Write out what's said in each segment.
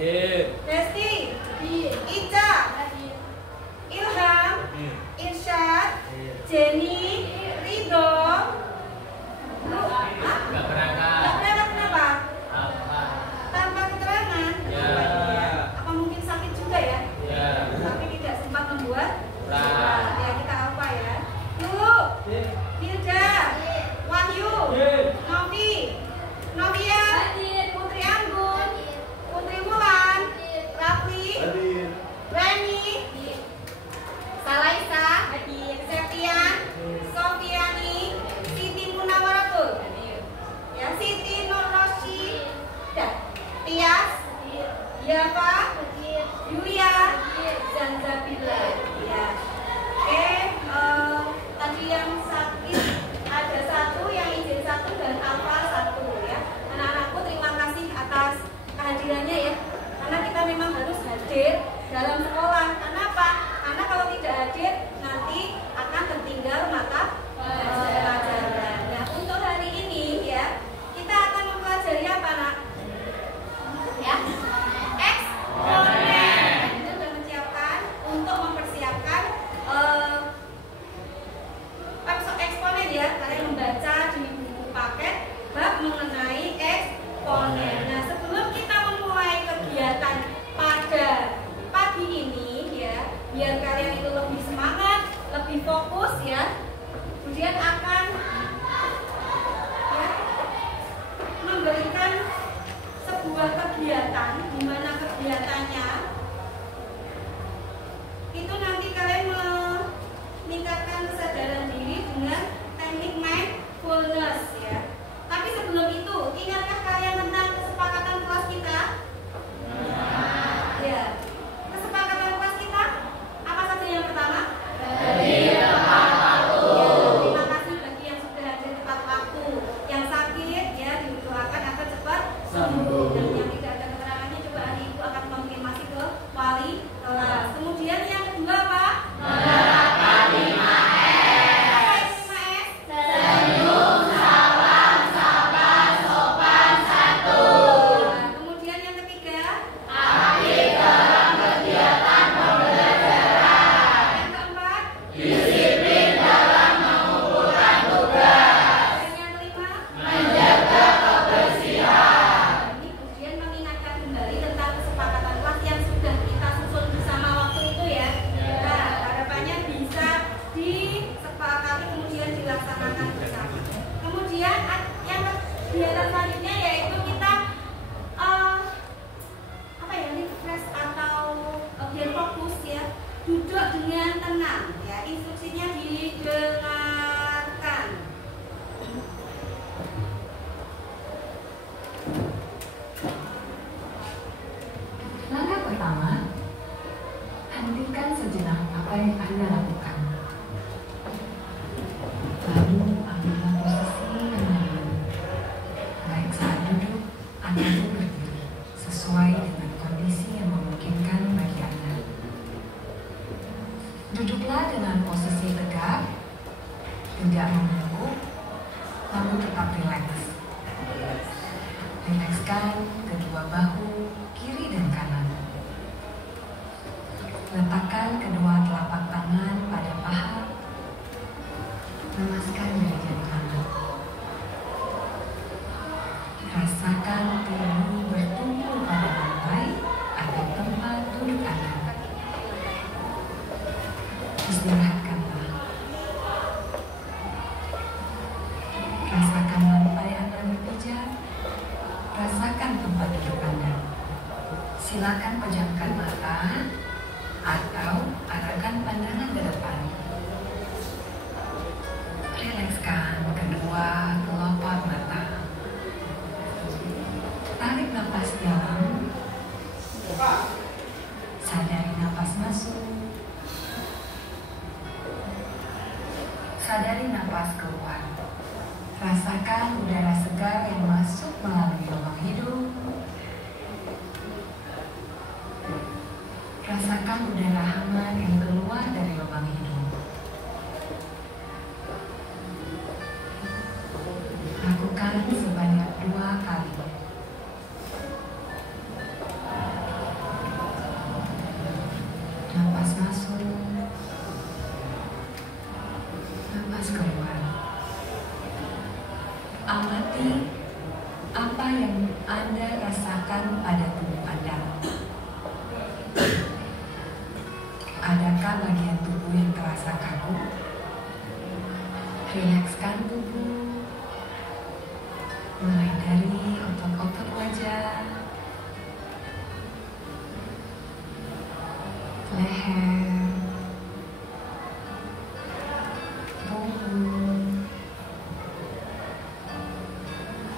Desti, Ica, Ilham, Irsyad, Jenny, Ridho. Nggak berangkat. Nggak berangkat kenapa? Apa? Tanpa keterangan. Ya. Apa mungkin sakit juga ya? Ya. Tapi tidak sempat membuat Surat. ya kita apa ya? Dulu, Hilda, Wahyu, Novi, Novia, Putri Anggun, Putri Wulan, Rafli, Reni, Salaisa, Septian, Sofiani, Siti Munawaratul, ya Siti Nur Roshi, Tias, Yava, Yulia, Zanzabila. Ya. Oke, tadi yang sakit ada satu, yang izin satu, dan Alfa satu ya. Anak-anakku terima kasih atas kehadirannya ya. Karena kita memang harus hadir dalam sekolah. Kenapa? Karena kalau tidak hadir nanti akan tertinggal mata pelajaran. Nah, untuk hari ini ya, kita akan mempelajari apa, Nak? Ya, eksponen. Kita sudah menyiapkan untuk mempersiapkan eksponen ya. Kalian membaca di buku paket bab mengenai eksponen. Nah, sebelum kita memulai kegiatan pada pagi ini ya, biar kalian itu lebih semangat, lebih fokus ya. Kemudian akan ya, memberikan sebuah kegiatan, di mana kegiatannya itu nanti kalian meningkatkan kesadaran diri dengan teknik mindfulness ya. Tapi sebelum itu, ingatkah kalian tentang kesepakatan kelas kita? Ya. Kesepakatan kelas kita apa saja yang pertama? Ya, terima kasih bagi yang sudah hadir tepat waktu. Yang sakit ya diusahakan agar cepat sembuh. Dan yang tidak ada keterangannya coba hari ibu akan konfirmasi ke wali kelas. Kemudian yang kedua apa? Menerapkan 5S. Senyum, salam, sabar, sopan, santun. Nah, kemudian yang ketiga, aktif dalam kegiatan pembelajaran. Yang keempat, disiplin dalam mengumpulkan tugas. Dan yang kelima, menjaga kebersihan. Ini kemudian mengingatkan kembali tentang kesepakatan kelas yang sudah kita susun bersama waktu itu ya. Nah, harapannya bisa disepakati kemudian dilaksanakan bersama. Kemudian yang kegiatan selanjutnya yaitu kita apa ya, refresh atau biar fokus ya, duduk dengan tenang ya. Instruksinya didengarkan. Langkah pertama, hentikan sejenak apa yang Anda lakukan. Lalu ambillah posisi yang nyaman, baik saat duduk ataupun berdiri, sesuai dengan kondisi yang memungkinkan bagi Anda. Duduklah dengan posisi tegak, tidak membungkuk, namun tetap rileks. Rilekskan kedua bahu kiri dan kanan. Letakkan kedua telapak tangan pada paha. Lemaskan jari-jari tangan. Rasakan tubuh bertumpu pada lantai atau tempat duduk Anda. Istirahatkanlah. Rasakan lantai Anda berpijak. Rasakan tempat duduk Anda. Silakan pejamkan mata atau arahkan pandangan ke depan. Rilekskan kedua kelopak mata. Tarik napas dalam. Sadari napas masuk. Sadari napas keluar. Rasakan udara segar yang masuk melalui lubang hidung. Rasakan udara hangat yang keluar dari lubang hidung. Lakukan sebanyak 2 kali. Napas masuk, napas keluar. Amati apa yang Anda rasakan pada tubuh Anda. Adakah bagian tubuh yang terasa kaku? Rilekskan tubuh, mulai dari otot-otot wajah, leher, punggung,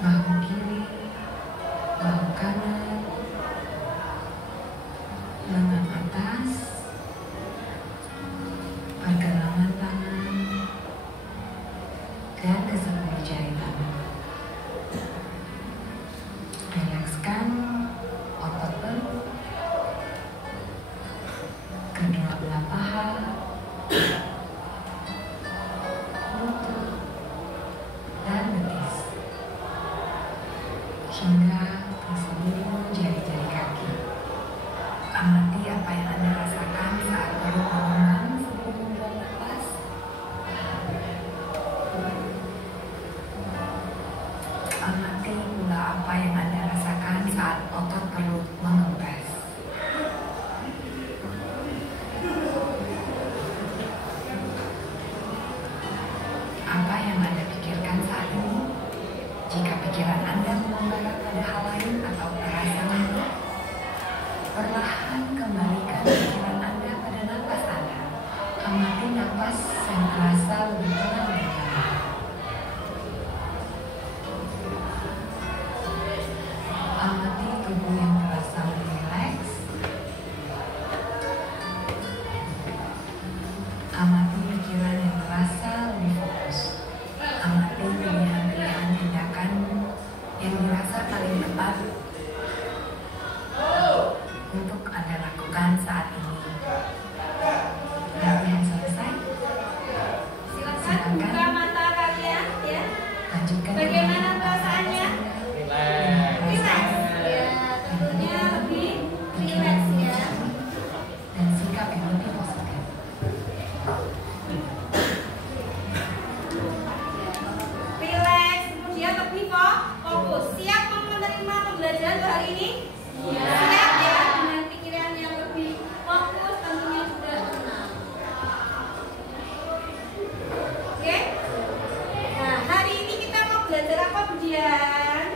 bahu kiri, bahu kanan, lengan atas, pergelangan tangan, dan ke sepuluh jari tangan. Rilekskan otot perut, kedua belah paha, lutut, dan betis, hingga ke seluruh jari-jari kaki. Amati apa yang Anda rasakan saat perut mengembang sebelum membuang napas. Amati pula apa yang Anda rasakan saat otot perut mengempes. Apa yang Anda pikirkan saat ini? Jika pikiran Anda membara pada hal lain atau terasa ngantuk, perlahan kembalikan pikiran Anda pada napas Anda. Amati napas yang terasa lebih tenang dan nyaman. Amati tubuh yang terasa lebih rileks. Amati pikiran yang terasa lebih fokus. Amati pilihan-pilihan tindakan yang dirasa paling tepat untuk Anda lakukan saat ini. Latihan selesai. Silakan buka mata kalian ya. Lanjutkan. Bagaimana perasaannya? Rileks. Ya, tentunya lebih rileks ya. Dan sikap yang lebih positif. Rileks, kemudian lebih fokus. Siap menerima pembelajaran hari ini? Siap ya, dengan pikiran yang lebih fokus, tentunya juga tenang. Oke? Nah, hari ini kita mau belajar apa, Budian?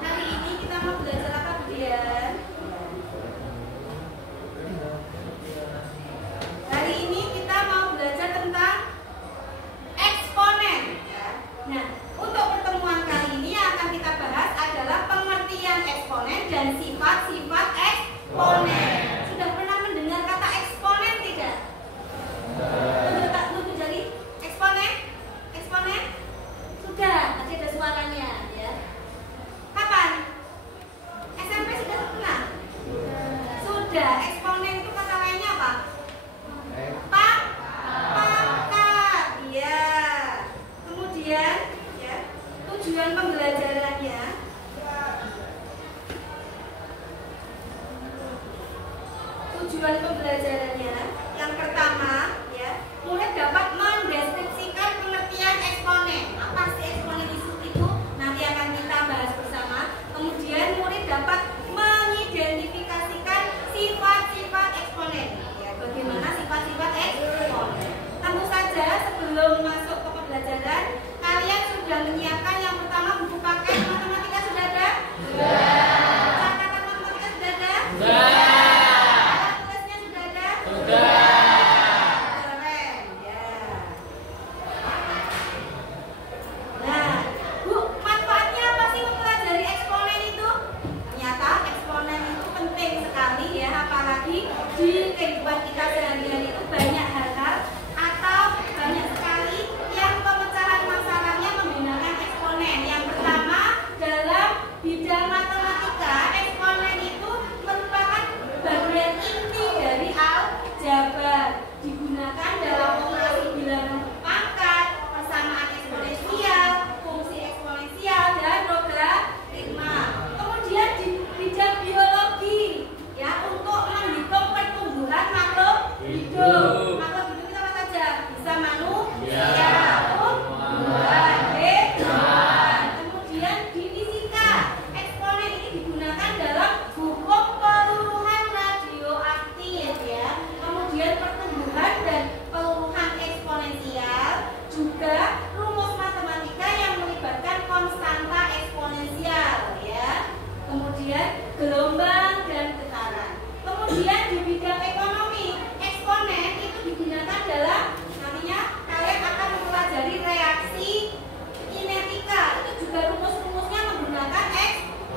Hari ini kita mau belajar apa, Budian? Hari ini kita mau belajar tentang eksponen. Nah, untuk pertemuan kali ini yang akan kita bahas adalah pengertian eksponen dan sifat-sifat eksponen. Sudah pernah mendengar kata eksponen tidak? Tunjuk jari. Eksponen? Eksponen? Sudah, tadi ada suaranya ya. Kapan? SMP sudah pernah? Sudah. Eksponen itu kata lainnya apa? Pangkat. Iya. Kemudian ya, tujuan pembelajarannya yang pertama ya, murid dapat mendeskripsikan pengertian eksponen. Apa sih eksponen itu? Nanti akan kita bahas bersama. Kemudian murid dapat mengidentifikasikan sifat-sifat eksponen. Ya, bagaimana sifat-sifat eksponen? Tentu saja sebelum masuk ke pembelajaran, kalian sudah menyiapkan yang pertama buku paket matematika sudah ada? Sudah. Catatan matematika sudah ada? Sudah. Alat tulisnya sudah ada?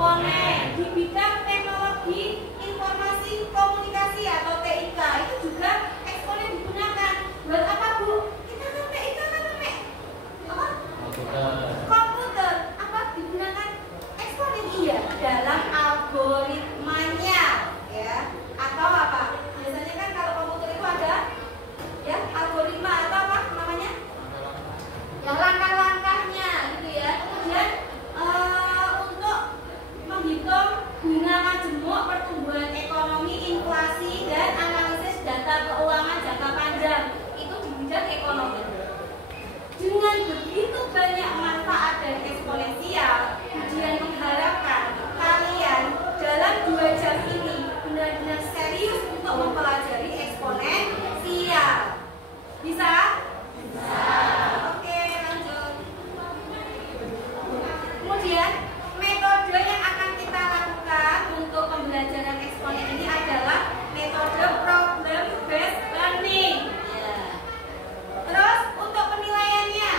eksponen di bidang teknologi informasi komunikasi atau TIK. Itu juga eksponen digunakan. Buat apa, Bu? Kita kan TIK kan pakai apa? Komputer. Apa digunakan eksponen? Iya, dalam algoritmanya, ya. Atau apa? Biasanya kan kalau komputer itu ada ya algoritma atau apa namanya? Yang langkah-langkahnya gitu ya. Kemudian untuk menghitung bunga majemuk, pertumbuhan ekonomi, inflasi, dan analisis data keuangan jangka panjang itu di bidang ekonomi. Dengan begitu banyak manfaat dan eksponensial, ujian mengharapkan kalian dalam 2 jam ini benar-benar serius untuk mempelajari eksponensial. Bisa? Bisa. Oke, lanjut. Kemudian metode yang akan kita lakukan untuk pembelajaran eksponen ini adalah metode problem based learning. Terus untuk penilaiannya,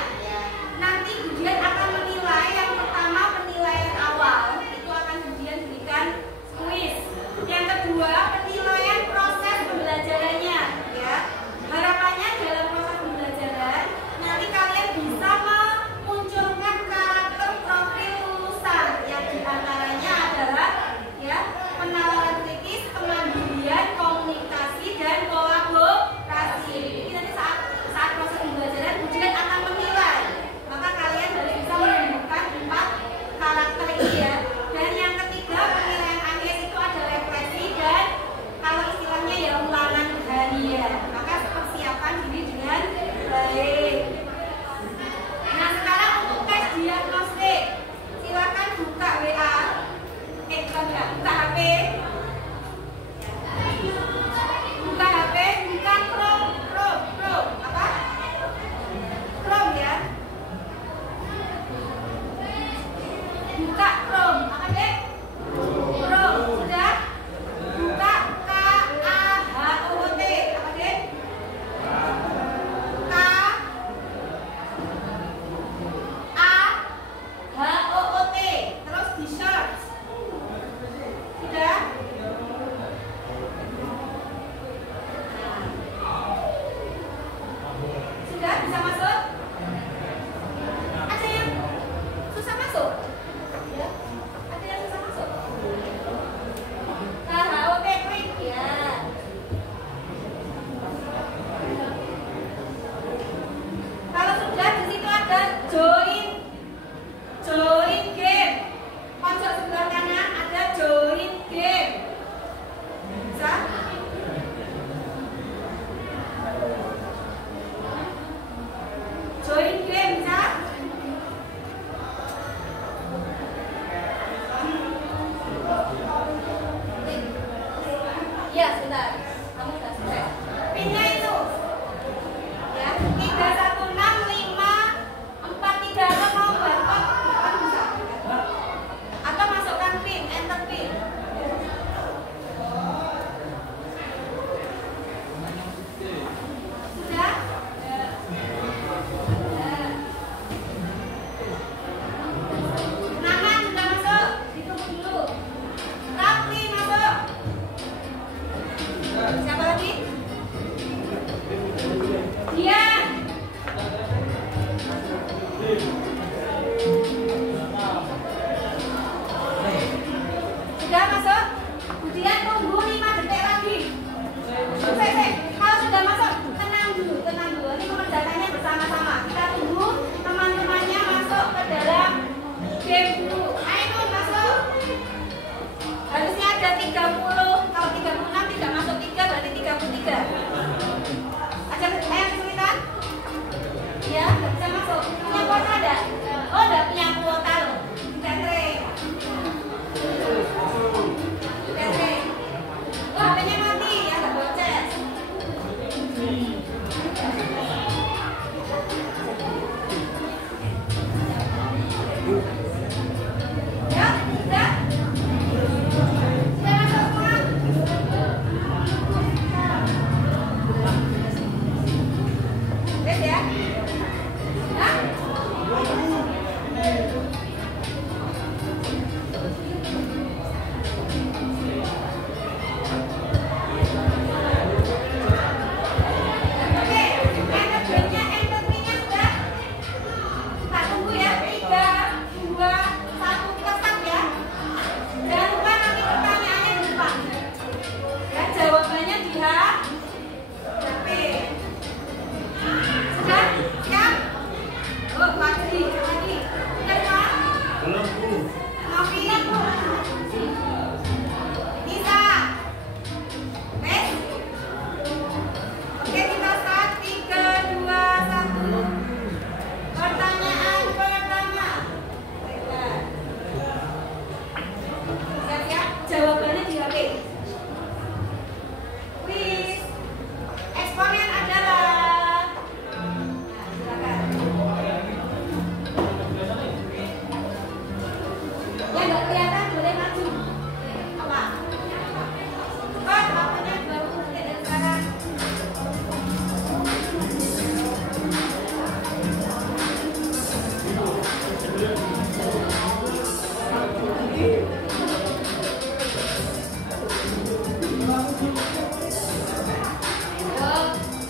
nanti Budian akan menilai yang pertama penilaian awal, itu akan Budian berikan kuis. Yang kedua penilaian proses pembelajarannya, ya. Harapannya dalam proses pembelajaran nanti kalian bisa memunculkan karakter profil lulusan yang diantaranya adalah ya penalaran kritis, kemandirian, komunikasi, dan kolaborasi. Jadi nanti saat proses pembelajaran Budian akan menilai, maka kalian harus bisa menemukan 4 karakter ini ya. Dan yang ketiga penilaian akhir itu ada refleksi dan kalau istilahnya ya ulangan harian. Maka persiapan diri dengan baik. Nah sekarang untuk tes diagnostik, silakan buka WA, buka HP, buka HP, buka Chrome, apa? Chrome ya. Buka Chrome, apa deh? Chrome, sudah? Buka KAHOT, apa deh? KAHOT, terus di search. Sudah? Sudah bisa masuk? Ada yang susah masuk? Ya. Ada yang susah masuk? KHOT klik ya. Kalau sudah di situ ada join game. Pojok sebelah kanan ada join game. Bisa? Join game bisa? Iya, sebentar. Kamu sudah selesai. Pinnya itu. Ya, 316543 atau mau barcode kan bisa. Atau masukkan pin, enter pin. Sudah? Nama sudah masuk, ditunggu dulu. Rafli masuk.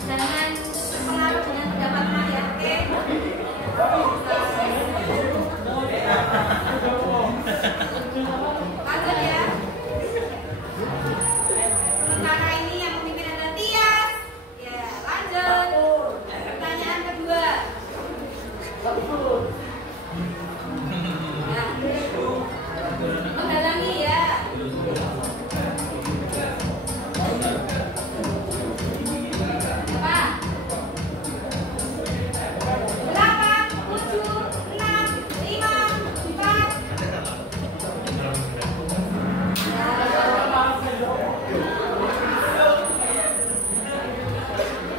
Jangan terpengaruh dengan pendapat saya, oke? Lanjut ya. Sementara ini yang memimpin adalah Tias. Ya, lanjut. Pertanyaan kedua. Nah, menghalangi ya. Apa? 8, 7, 6, 5, 4.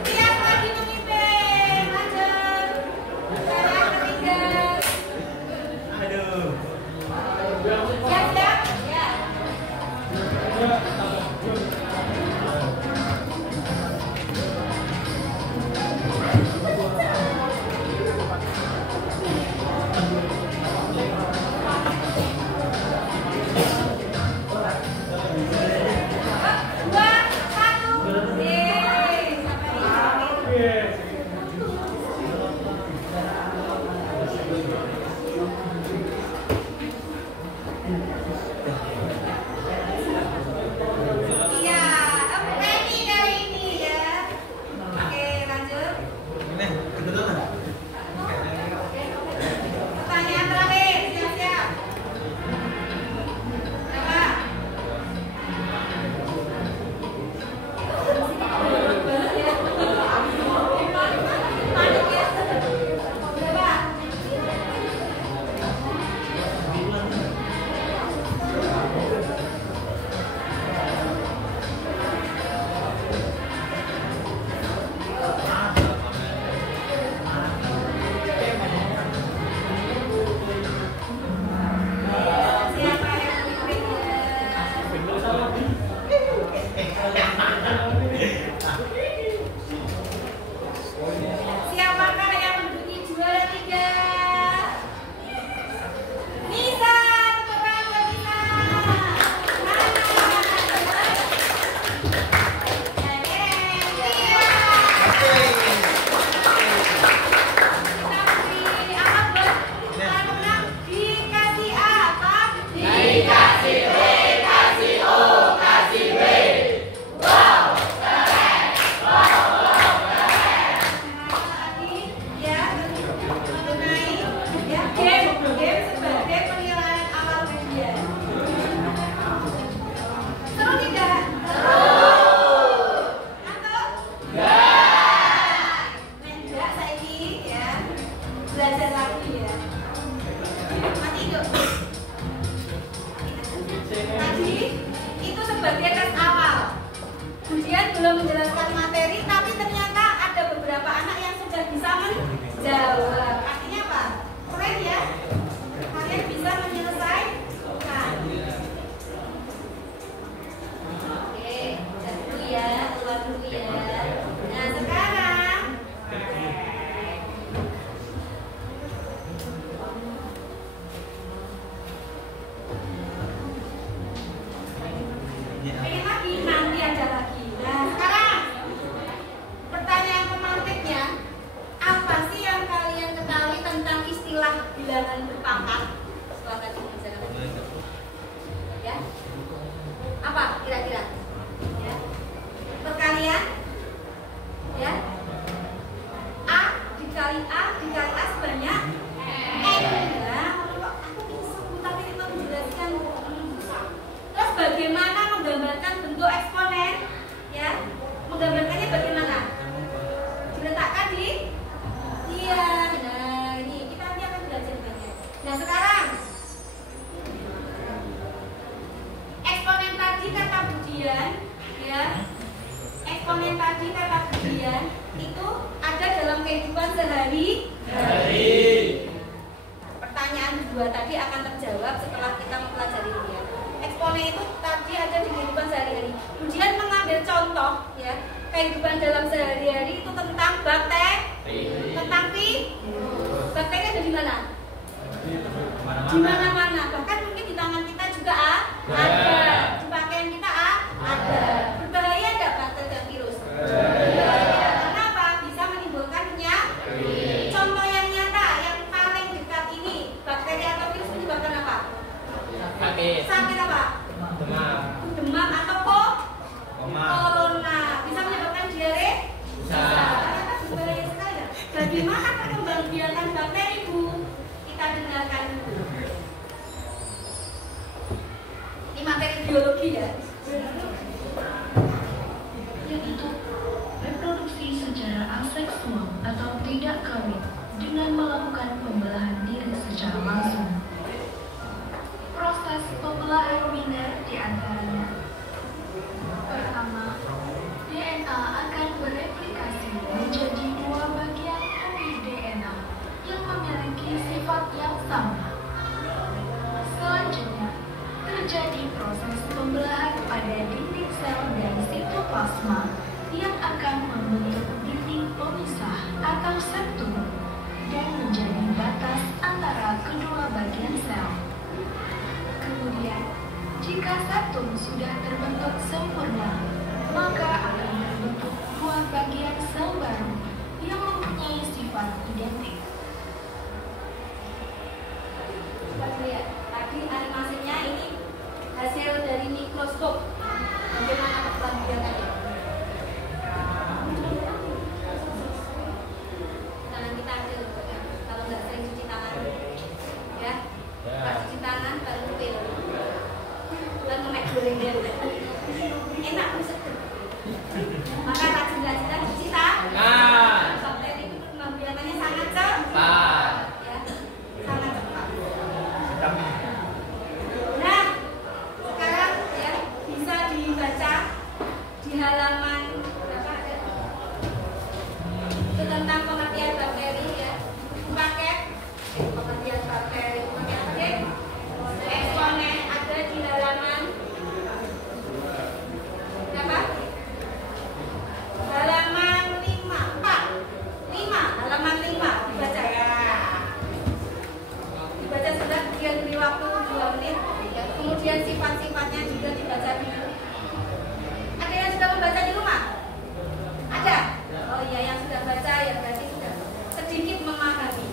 Tiap lagi memimpin. Lanjut. Pertanyaan ketiga. Aduh. Siap-siap? Ya. Dua, satu. Sampai ini. Iya, ready kali ini ya. Oke, lanjut. Ini kebetulan. Pertanyaan terakhir, siap-siap. Coba. Panik ya. Coba. Siapa yang memimpinnya? Siapakah yang menduduki juara 3? Nisa, tepuk tangan buat Nisa. Dikasih apa? Dikasih B, kasih O, kasih B. Wow, keren. Ya, mengenai ya game sebagai penilaian awal ujian. Seru tidak? Atau? Enggak, saiki ya. Belajar lagi ya. Mati yuk. Tadi itu sebagai tes awal. Ujian belum menjelaskan materi, tapi ternyata ada beberapa anak yang sudah bisa menjawab. Artinya apa? Keren ya? Kalian bisa menyelesaikan. Oke, cek dulu ya, keluar dulu ya. Nah, sekarang pengen lagi, nanti ada lagi. Nah, sekarang pertanyaan pemantiknya, apa sih yang kalian ketahui tentang istilah bilangan berpangkat? Setelah tadi menjelaskan. Ya, apa kira-kira? Ya, perkalian, ya, A dikali A sebanyak N. Ya, aku bisa tapi itu menjelaskan. Terus bagaimana menggambarkan bentuk eksponen? Ya, menggambarkannya bagaimana? Diletakkan di? Iya. Nah, ini kita nanti akan belajar banyak. Nah, sekarang eksponen tadi kata Budian, ya. Eksponen tadi kata Budian itu ada dalam kehidupan sehari-hari. Pertanyaan kedua tadi akan terjawab setelah kita mempelajari ini ya. Eksponen itu tadi ada di kehidupan sehari-hari. Kemudian mengambil contoh ya, kehidupan dalam sehari-hari itu tentang bakteri. Tentang bakteri ada di mana? Di mana-mana. Bahkan mungkin di tangan kita Sakit apa? Demam. Demam atau Koma. corona. Bisa menyebabkan diare? Bisa. Ternyata berbahaya sekali ya. Bagaimana perkembangbiakan bakteri, Bu? Kita dengarkan dulu. Ini materi biologi ya. Yaitu reproduksi secara aseksual atau tidak kawin dengan melakukan pembelahan diri secara langsung. Proses pembelahan biner diantaranya: pertama, DNA akan bereplikasi menjadi dua bagian kopi DNA yang memiliki sifat yang sama. Selanjutnya, terjadi proses pembelahan pada dinding sel dan sitoplasma yang akan membentuk dinding pemisah atau septum dan menjadi batas antara kedua bagian sel. Kemudian, jika septum sudah terbentuk sempurna, maka akan terbentuk dua bagian sel baru yang mempunyai sifat identik. Coba lihat. Tadi animasinya ini hasil dari mikroskop. Bagaimana perkembangbiakannya? Tangan kita ambil, kalau nggak sering cuci tangan, ya. Pas cuci tangan baru pil. Dan memek gorengan. Enak bisa. Maka rajin-rajinan cuci tangan. Bakteri itu perkembangbiakannya sangat cepat. Ya, sangat cepat. Nah, sekarang ya bisa dibaca di halaman berapa ada? Itu tentang pengertian bakteri ya. Paket pengertian bakteri. Paket apa deh? Eksponen ada di halaman berapa? Halaman 5, 4, 5, halaman 5 dibaca ya. Dibaca sudah, kemudian beri waktu 2 menit ya. Kemudian sifat-sifatnya juga dibaca dulu. Ada yang sudah membaca di rumah? Ada? Oh iya, yang sudah baca ya berarti sudah sedikit memahami.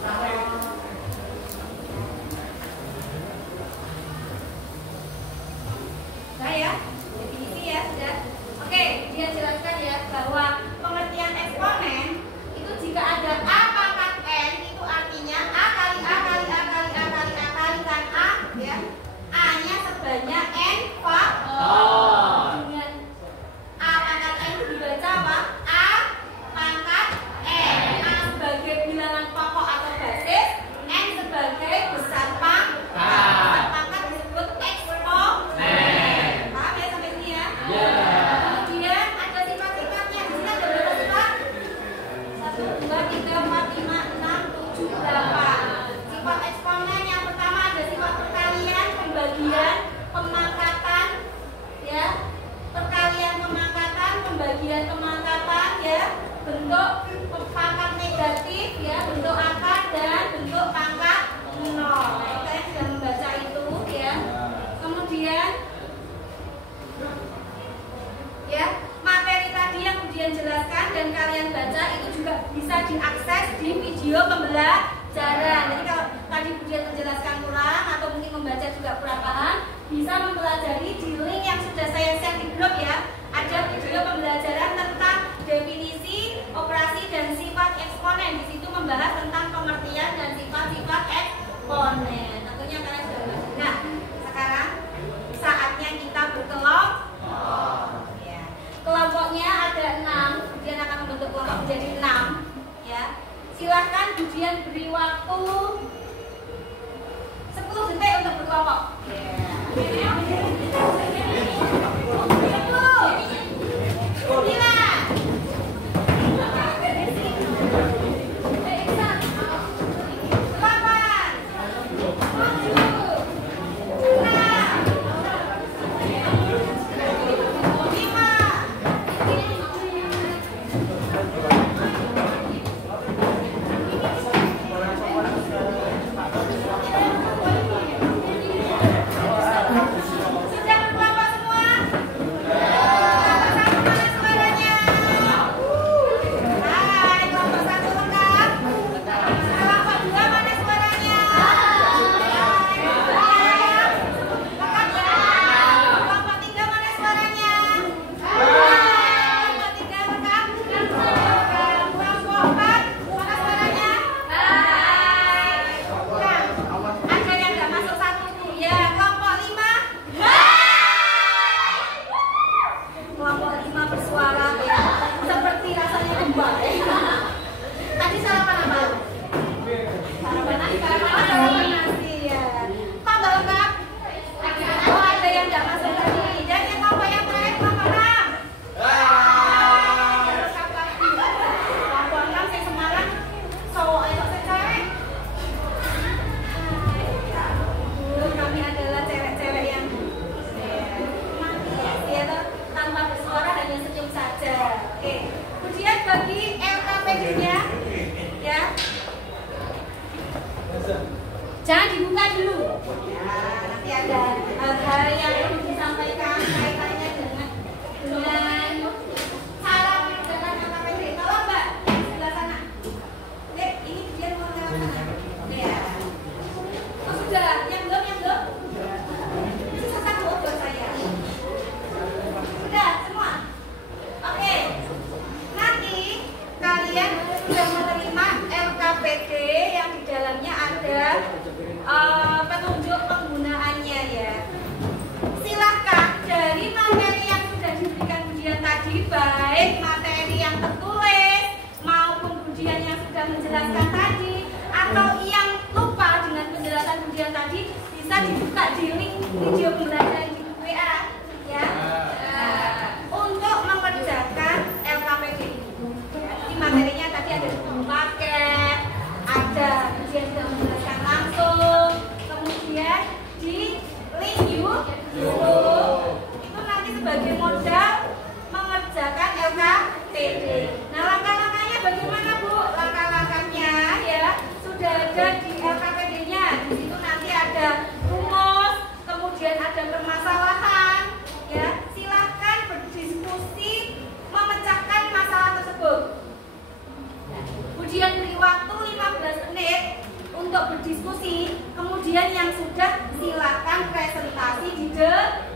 Nah ya, definisi ya sudah. Oke, dia jelaskan ya bahwa pengertian eksponen itu jika ada A pangkat N itu artinya A kali A kali A kali A kali A kalikan A ya. A-nya sebanyak N faktor. Dengan A pangkat N itu dibaca apa? A pangkat N. A sebagai bilangan pokok atau basis, N sebagai besar pangkat. Besar pangkat disebut eksponen. Paham ya sampai sini ya? Kemudian ada sifat-sifatnya. Di sini ada berapa sifat? 1, 2, 3, 4, 5, 6, 7, 8. Sifat eksponen yang pertama ada sifat perkalian, pembagian, pemangkatan, ya. Perkalian, pemangkatan, pembagian, pemangkatan, ya. Bentuk pangkat negatif, ya. Bentuk akar dan bentuk pangkat 0. Saya sudah membaca itu, ya. Kemudian ya, materi tadi yang kemudian jelaskan dan kalian baca itu juga bisa diakses di video pembelajaran. Jadi kalau tadi kemudian menjelaskan kurang atau mungkin membaca juga kurang paham, bisa mempelajari di link yang sudah saya share di grup ya. Ada video pembelajaran tentang definisi, operasi dan sifat eksponen. Di situ membahas tentang pengertian dan sifat-sifat eksponen. Tentunya kalian sudah baca. Nah, sekarang saatnya kita berkelompok. Kelompoknya ada 6, kemudian akan membentuk kelompok menjadi 6 ya. Silahkan kemudian beri waktu 10 detik untuk berkelompok. baik materi yang tertulis maupun ujian yang sudah menjelaskan tadi, atau yang lupa dengan penjelasan ujian tadi, bisa dibuka di link video pembelajaran di WA ya. Untuk mengerjakan LKPD ini. Jadi materinya tadi ada paket, ada ujian yang menjelaskan langsung, kemudian di link YouTube itu nanti sebagai modal mengerjakan LKPD. Nah, langkah-langkahnya bagaimana, Bu? Langkah-langkahnya ya sudah ada di LKPD-nya. Di situ nanti ada rumus, kemudian ada permasalahan ya. Silakan berdiskusi memecahkan masalah tersebut. Ujian beri waktu 15 menit untuk berdiskusi, kemudian yang sudah silakan presentasi di depan.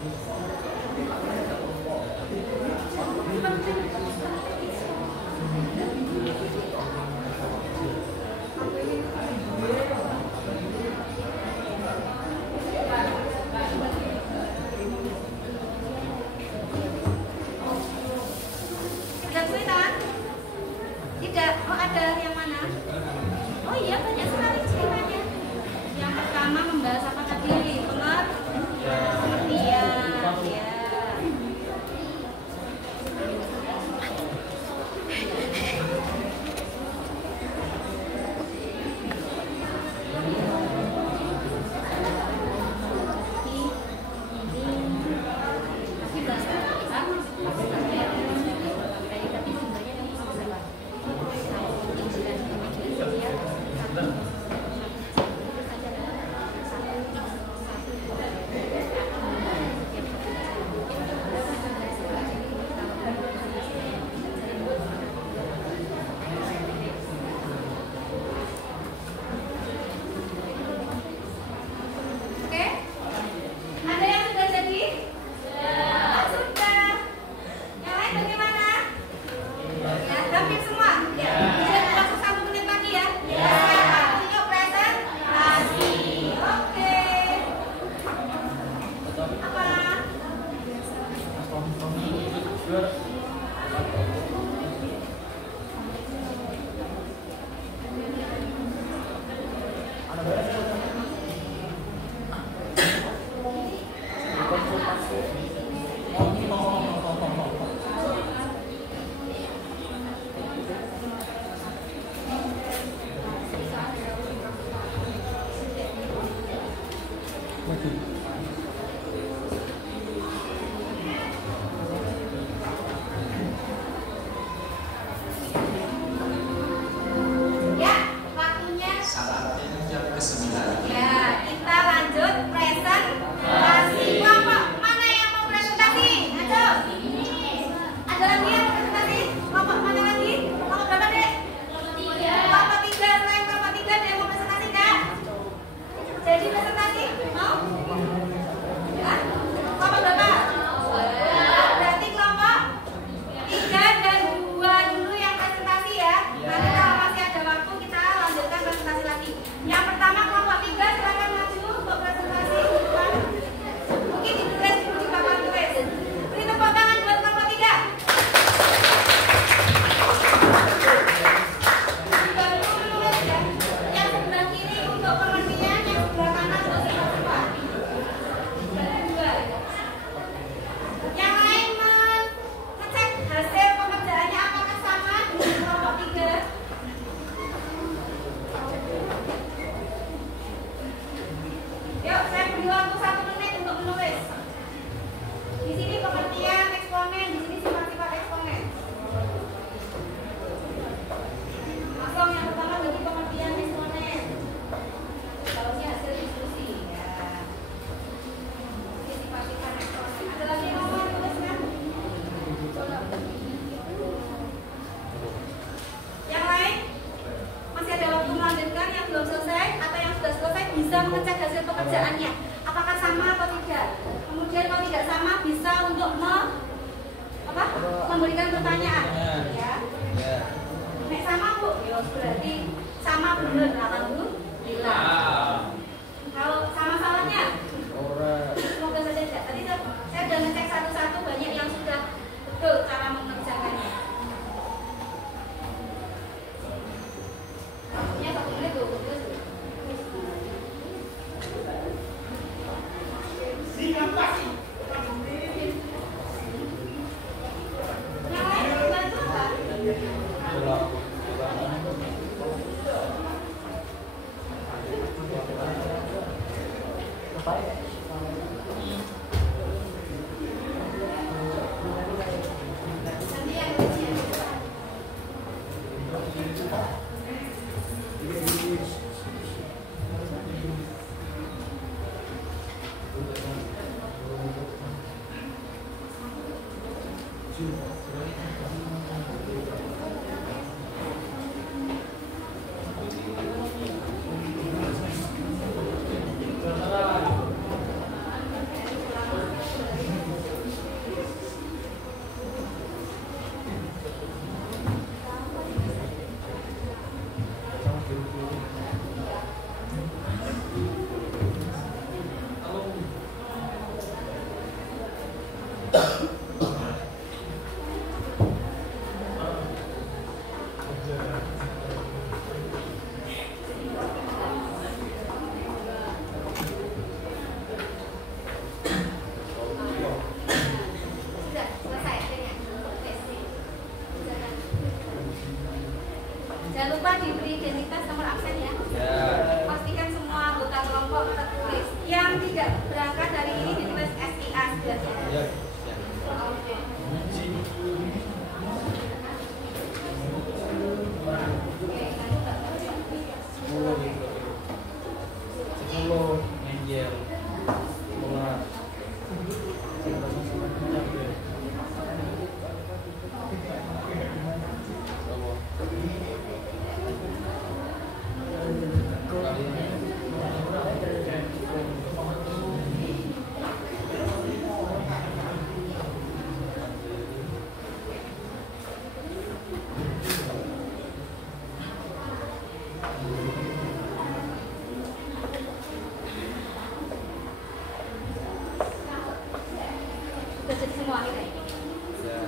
Ada kesulitan? Tidak. Oh, ada yang mana? Oh iya, banyak sekali ceritanya. Yang pertama membahas apa tadi? Pengertian. Ya. Oke? Ada yang sudah jadi? Ah, sudah. Yang lain bagaimana? Ya, hampir semua. Ya, bisa langsung 1 menit lagi ya. Silakan. Yuk, presentasi. Oke. Apa? Ya, waktunya. Jam ke-9. Ya, kita lanjut presentasi kelompok. Mana yang mau presentasi? Ayo. Ada lagi yang mau presentasi? Kelompok mana lagi? Kelompok berapa, Dek? Kelompok 3. Selain kelompok 3 ada yang mau presentasi, Kak? Jadi presentasi? Mau? Ya? Kelompok berapa? Berarti kelompok 3 dan 2 dulu yang presentasi ya. Nanti kalau masih ada waktu kita lanjutkan presentasi lagi. Yang pertama kelompok 3 silakan maju untuk presentasi ke depan. Mungkin ditulis dulu di papan tulis. Beri tepuk tangan buat kelompok 3. Dibantu menulis ya. Yang sebelah kiri untuk pengertian, yang sebelah kanan untuk siswa-siswa. Dua. Yang lain mengecek hasil pengerjaannya apakah sama dengan kelompok 3? Yuk, saya beri waktu 1 menit untuk menulis. Di sini pengertian eksponen, di sini sifat-sifat eksponen. Langsung yang pertama bagi pengertian eksponen. Harusnya hasil diskusi. Ya. Ini sifat-sifat eksponen. Ada lagi yang mau menuliskan? Yang lain? Masih ada waktu melanjutkan yang belum selesai atau yang sudah selesai bisa mengecek hasil pekerjaannya apakah sama atau tidak. Kemudian kalau tidak sama bisa untuk memberikan pertanyaan ya. Nek sama Bu, ya berarti sama benar alhamdulillah. Kalau sama salahnya? Semoga saja tidak. Tadi saya sudah ngecek satu-satu, banyak yang sudah betul cara mengerjakannya. Waktunya 1 menit 20 detik. Yang lain bantu apa? Nanti yang kecil. identitas nomor absen ya. Ya. Pastikan semua anggota kelompok tertulis. Yang tidak berangkat dari ini ditulis SIA sudah ya. Ya. Oke. Angel. Bunga. Sudah jadi semua ini. Ya.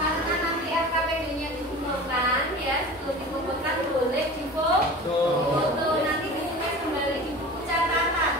Karena nanti RKPD-nya dikumpulkan ya, sebelum dikumpulkan boleh difoto. Nanti ditulis kembali di buku catatan.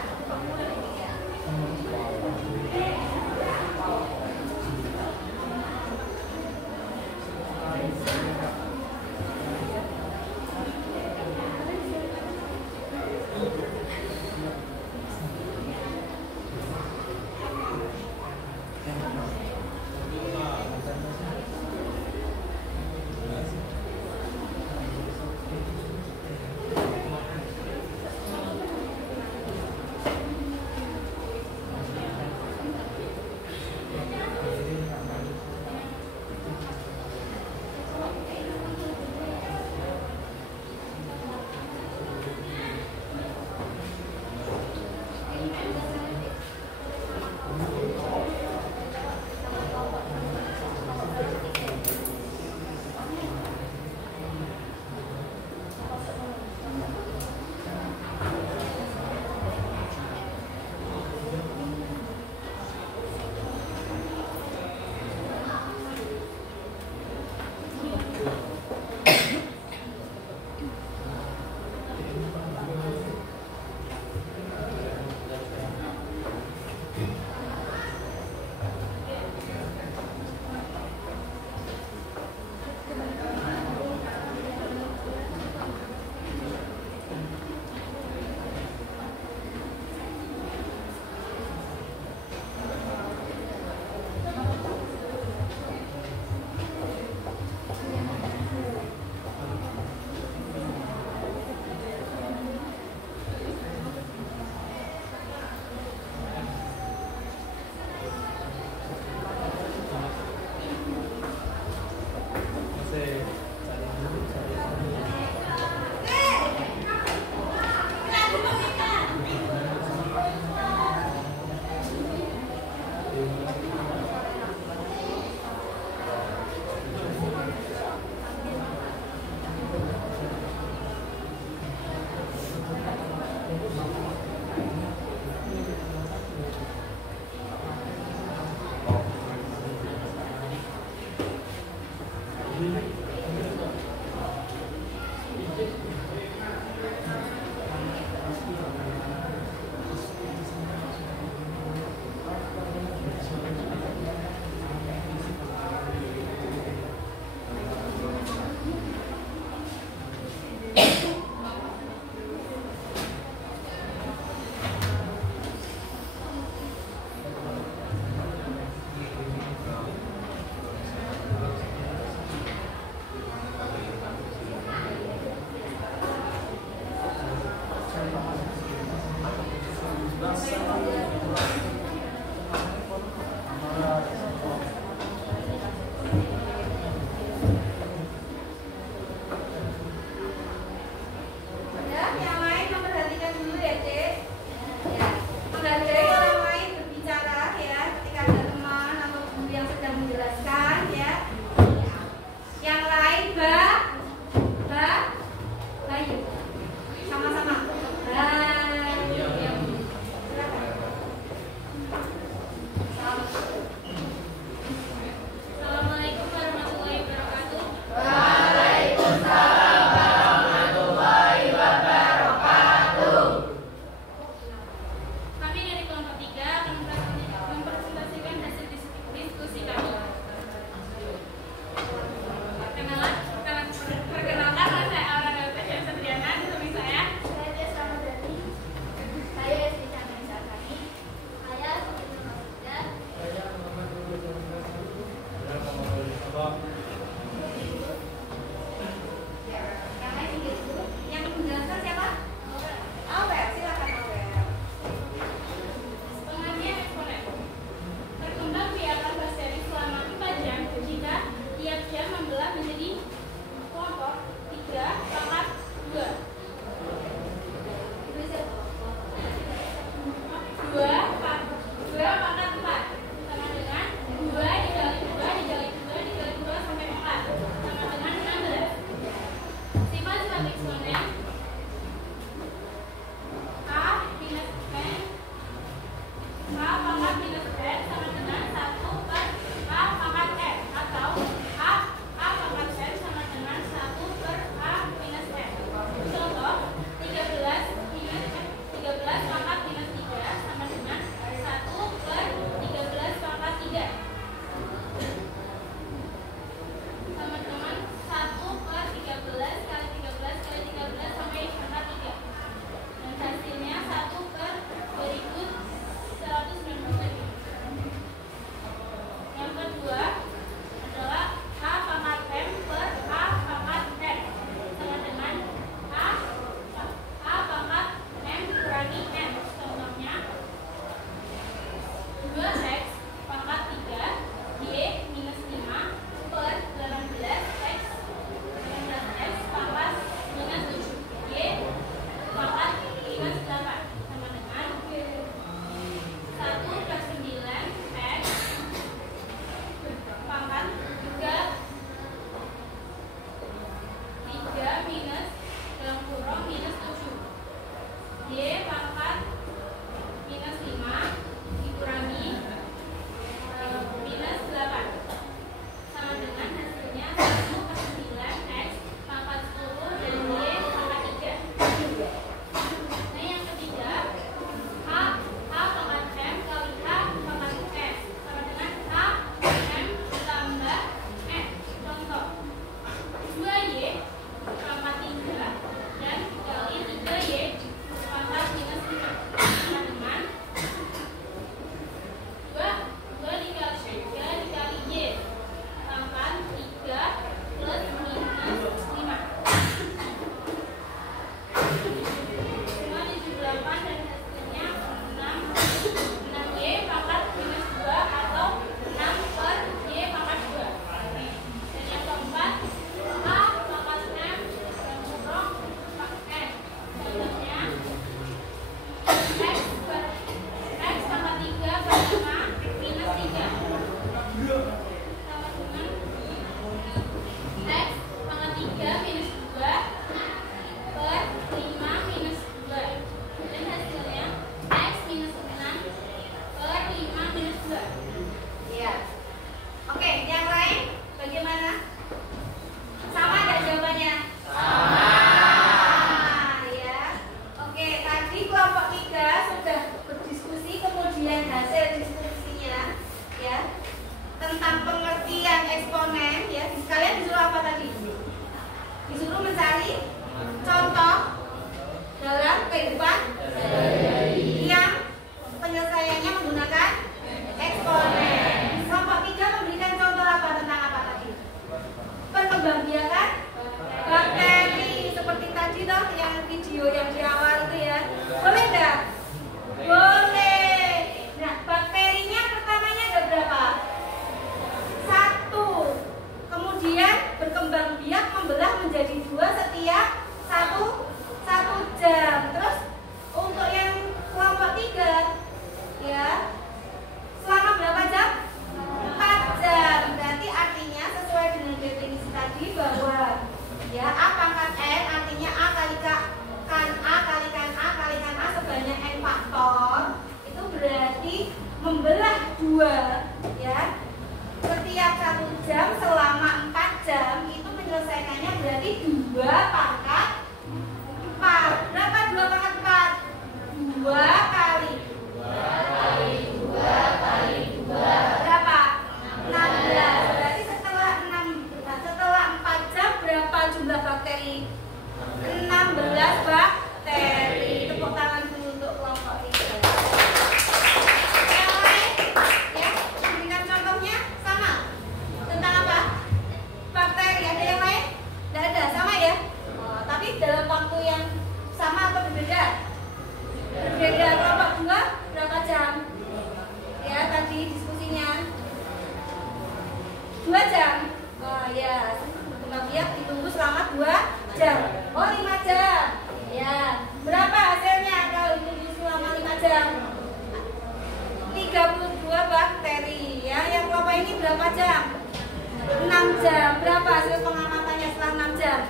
jam. Berapa hasil pengamatannya setelah 6 jam?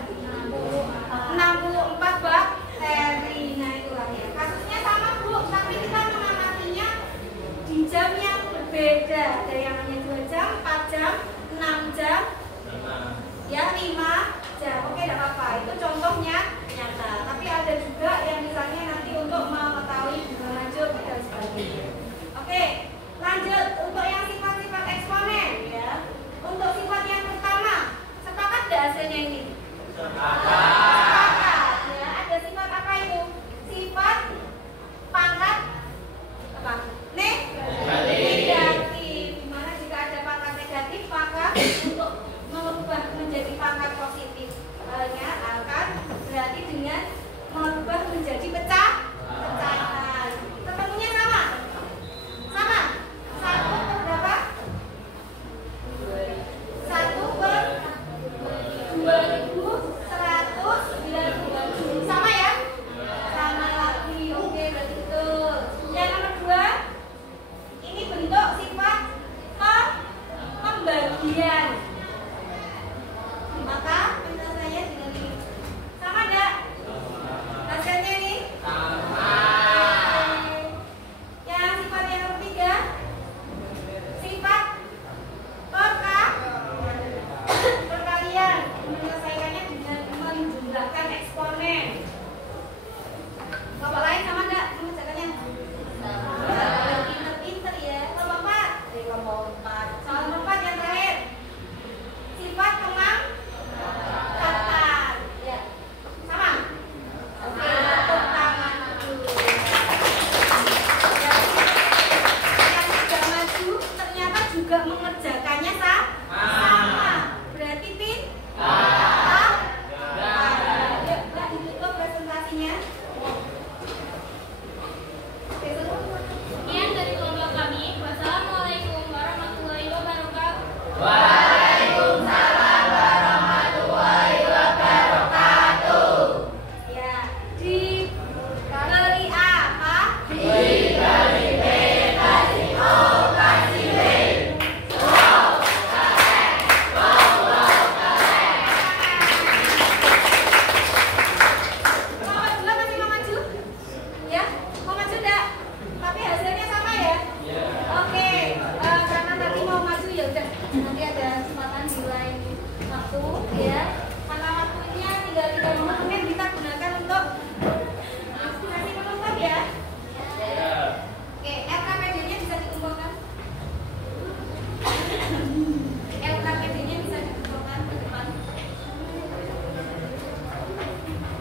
60 eksponen. Kelompok lain sama enggak mengerjakannya? Pinter-pinter ya. Kelompok 4. Kelompok 4. Soal nomor 4 yang terakhir. Sifat pemanfaatan. Ya. Sama? Oke, tepuk tangan dulu. Yang sudah maju ternyata juga mengerjakannya sama. Berarti pintar. Yuk, Mbak, ditutup presentasinya. Sekian dari kelompok kami. Wassalamualaikum warahmatullahi wabarakatuh. Waalaikumsalam warahmatullahi wabarakatuh. Ya, diberi apa? Diberi B kasih O kasih B. Mau maju nggak? Masih mau maju? Ya, mau maju nggak? Tapi hasilnya sama ya? Oke, karena tadi mau maju ya udah. Nanti ada kesempatan di lain waktu ya. Karena waktunya tinggal 3 menit kita gunakan untuk diskusi penutup ya. Oke, LKPD-nya bisa dikumpulkan. LKPD-nya bisa dikumpulkan ke depan.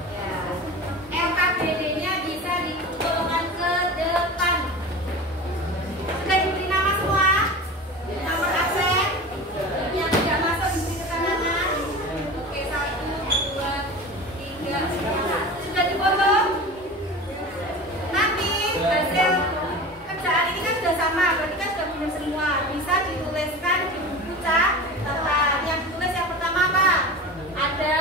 Ya, LKPD-nya bisa dikumpulkan ke depan. Sudah diberi nama semua? Nomor absen yang tidak masuk diberi keterangan. Oke, 1, 2, 3, 4. Sudah difoto? Nanti hasil kerjaan ini kan sudah sama, berarti kan sudah benar semua. Bisa dituliskan di buku catatan. Yang ditulis yang pertama apa? Ada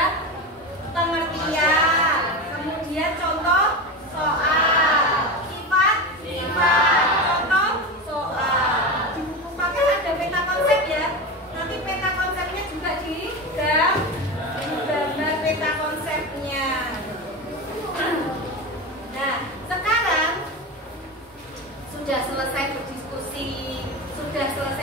pengertian, kemudian contoh soal, sifat, contoh soal. Di buku pakai ada peta konsep ya. Nanti peta konsepnya juga digambar peta konsepnya. Nah, sekarang sudah selesai berdiskusi, sudah selesai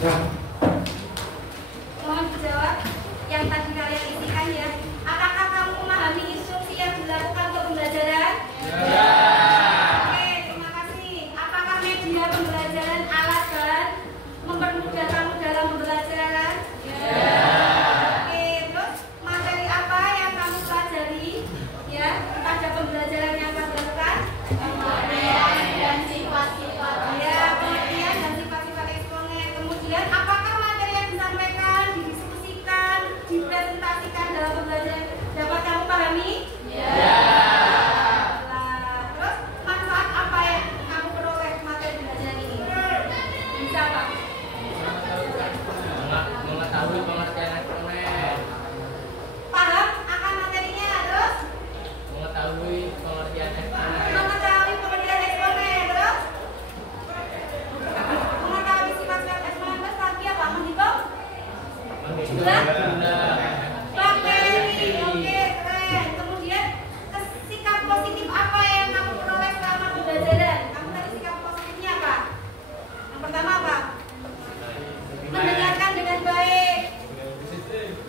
Mohon dijawab yang tadi kalian isikan ya. Apakah kamu memahami instruksi yang dilakukan untuk pembelajaran? Ya. Oke, terima kasih. Apakah media pembelajaran alat dan mempermudah kamu dalam pembelajaran? Ya. Oke, terus materi apa yang kamu pelajari ya pada pembelajaran yang kamu lakukan? Pengertian dan sifat-sifat. Ya, pengertian dan sifat-sifat eksponen. Kemudian apakah materi yang disampaikan, didiskusikan, dipresentasikan dalam pembelajaran dapat kamu pahami? Ya. Nah, terus manfaat apa yang kamu peroleh materi pembelajaran ini? Bisa Pak? Mengetahui pengertian eksponen. Paham akan materinya, terus Mengetahui pengertian eksponen. mengetahui pengertian eksponen, terus mengetahui sifat-sifat eksponen, terus lagi apa? Menghitung bakteri. Oke, keren. Kemudian sikap positif apa yang kamu peroleh selama pembelajaran? Kamu tadi sikap positifnya apa? Yang pertama apa? Mendengarkan dengan baik,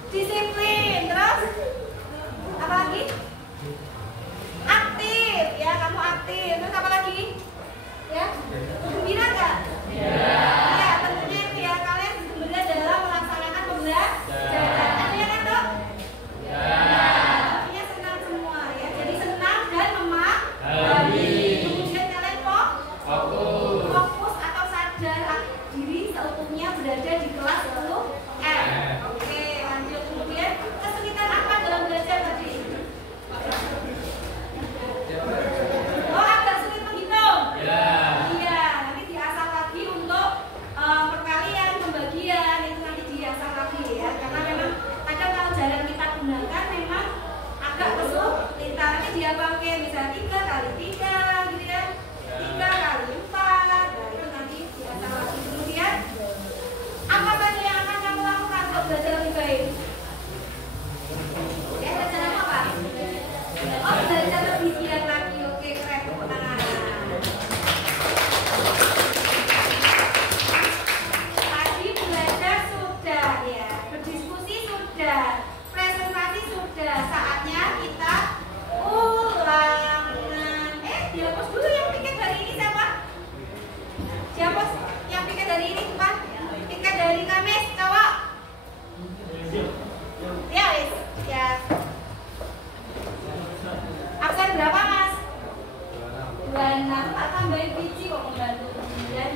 disiplin, terus apa lagi? Aktif, ya kamu aktif. Terus apa lagi? Ya, gembira nggak? Ya, tentunya itu ya kalian gembira dalam melaksanakan pembelajaran. Artinya kan dok? Artinya senang semua ya. Jadi senang dan memahami. Kemudian kalian fokus atau sadar diri seutuhnya berada di kelas 10M. Oke, lanjut. Kemudian kesulitan apa dalam belajar tadi? Oh, agak sulit menghitung. Iya, nanti diasah lagi untuk perkalian, pembagian itu nanti diasah lagi ya. Karena memang kadang kalau jalan kita gunakan memang agak kesulitan. Nanti dia pakai misalnya 3 kali 3 gitu ya, 3 kali 4. Nah itu nanti diasah lagi. Kemudian apa saja yang akan kamu lakukan untuk belajar lebih baik? Ya, belajar apa? Oh, belajar lebih giat lagi. Oke, keren. Tepuk tangan. Tadi belajar sudah ya, berdiskusi sudah, presentasi sudah. Saatnya kita ulangan. Dihapus dulu yang piket hari ini siapa? Dihapus yang piket hari ini bukan? Piket dari Kamis, cowok. Ya, wis. Ya. Absen berapa mas? 26. Tak tambahin biji kok membantu 9 ya.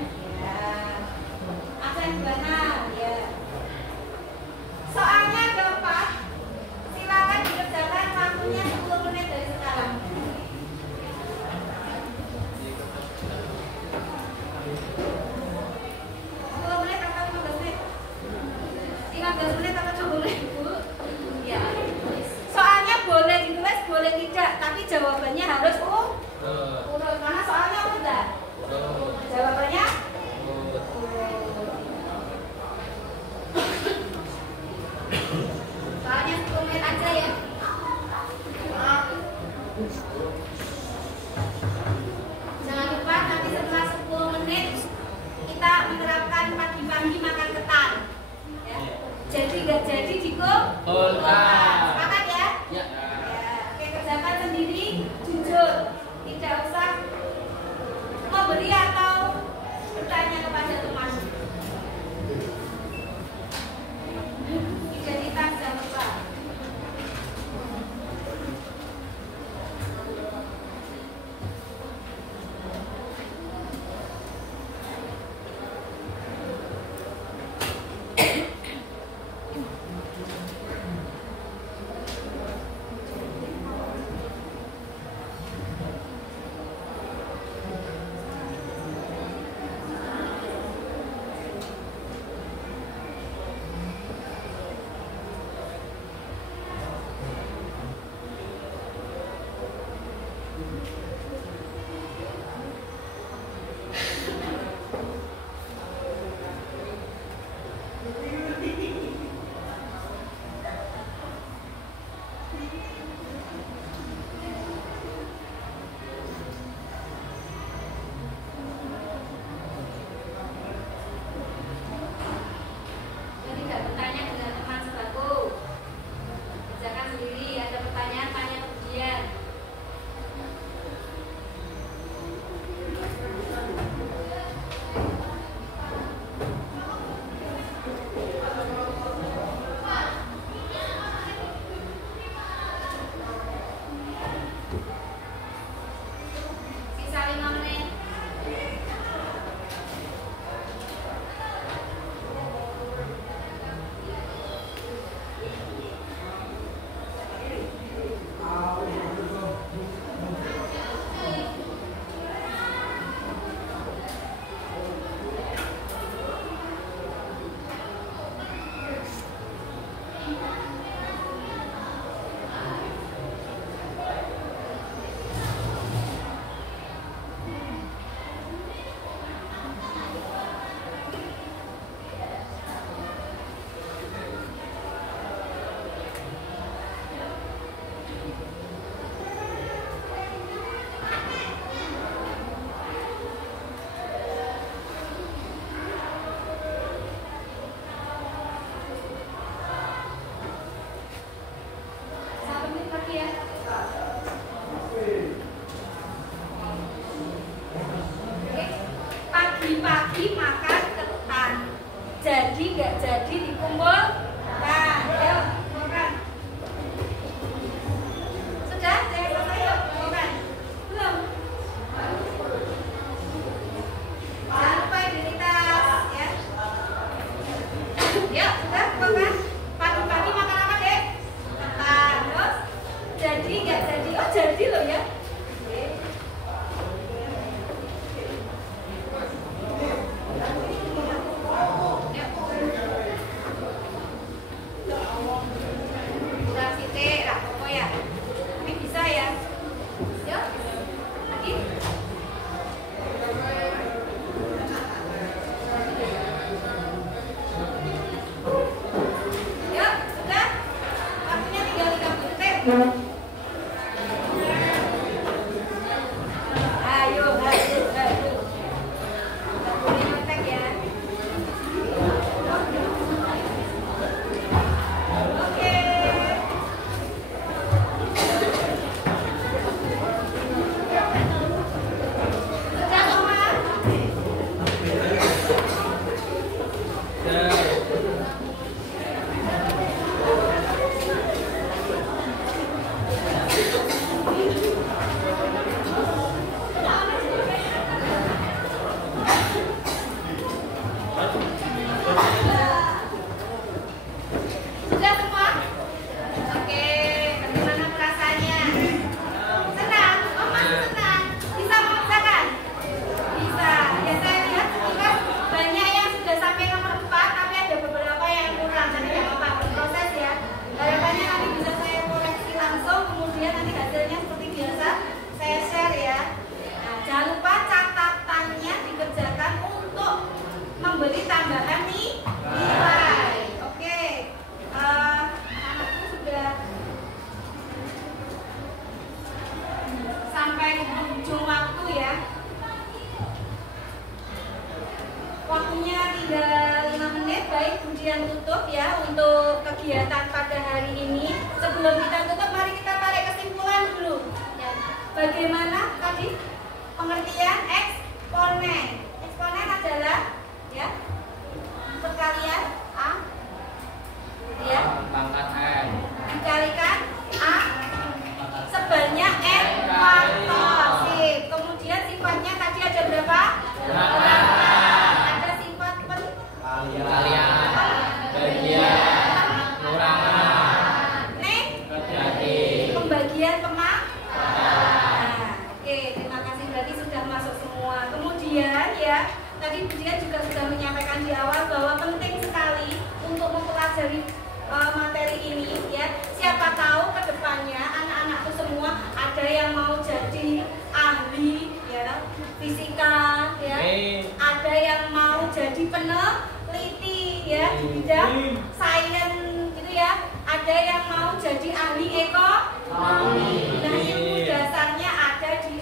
Absen 26 ya. Soalnya gampang. Silakan dikerjakan waktunya 10 menit dari sekarang. 10 menit atau 15 menit? 15 menit atau 20 menit Bu? Ya. Soalnya boleh ditulis, boleh tidak, tapi jawabannya harus urut. Karena soalnya udah. Jawabannya soalnya 10 menit aja ya. Jangan lupa nanti setelah 10 menit kita menerapkan pagi-pagi makan ketan. Ya. Jadi nggak jadi dikumpulkan. Sepakat ya? Ya. Oke, kerjakan sendiri, jujur, tidak usah memberi atau bertanya kepada teman. Identitas jangan lupa. jadi dikumpulkan. Ayo, kumpulkan. Sudah? Saya selesai, yuk, kumpulkan. Belum? Jangan lupa identitas, ya. Yuk, sudah kumpulkan. Pagi-pagi makan apa, Dek? Makan. Terus? Jadi, nggak jadi? Oh, jadi loh ya. Membeli tambahan nih nilai. Oke, anakku sudah sampai ujung waktu ya. Waktunya tinggal 5 menit. Baik, ujian tutup ya untuk kegiatan pada hari ini. Sebelum kita tutup, mari kita tarik kesimpulan dulu ya. Bagaimana tadi pengertian eksponen? Eksponen adalah ya perkalian A ya pangkat N dikalikan A sebanyak N faktor. Sip. Kemudian sifatnya tadi ada berapa? Ada sifat kalian bagian kurangan jadi pembagian Oke, terima kasih, berarti sudah masuk semua. Kemudian ya tadi dia juga sudah menyampaikan di awal bahwa penting sekali untuk mempelajari materi ini ya. Siapa tahu ke depannya anak-anakku semua ada yang mau jadi ahli ya fisika ya. Ada yang mau jadi peneliti ya di bidang sains gitu ya. Ada yang mau jadi ahli ekonomi. Nah, ilmu dasarnya ada di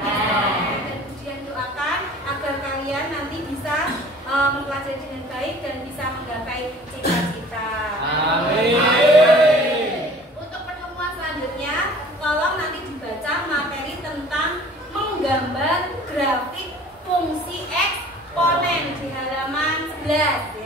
dan ujian doakan agar kalian nanti bisa mempelajari dengan baik dan bisa menggapai cita-cita. Amin. Untuk pertemuan selanjutnya, tolong nanti dibaca materi tentang menggambar grafik fungsi eksponen di halaman 11.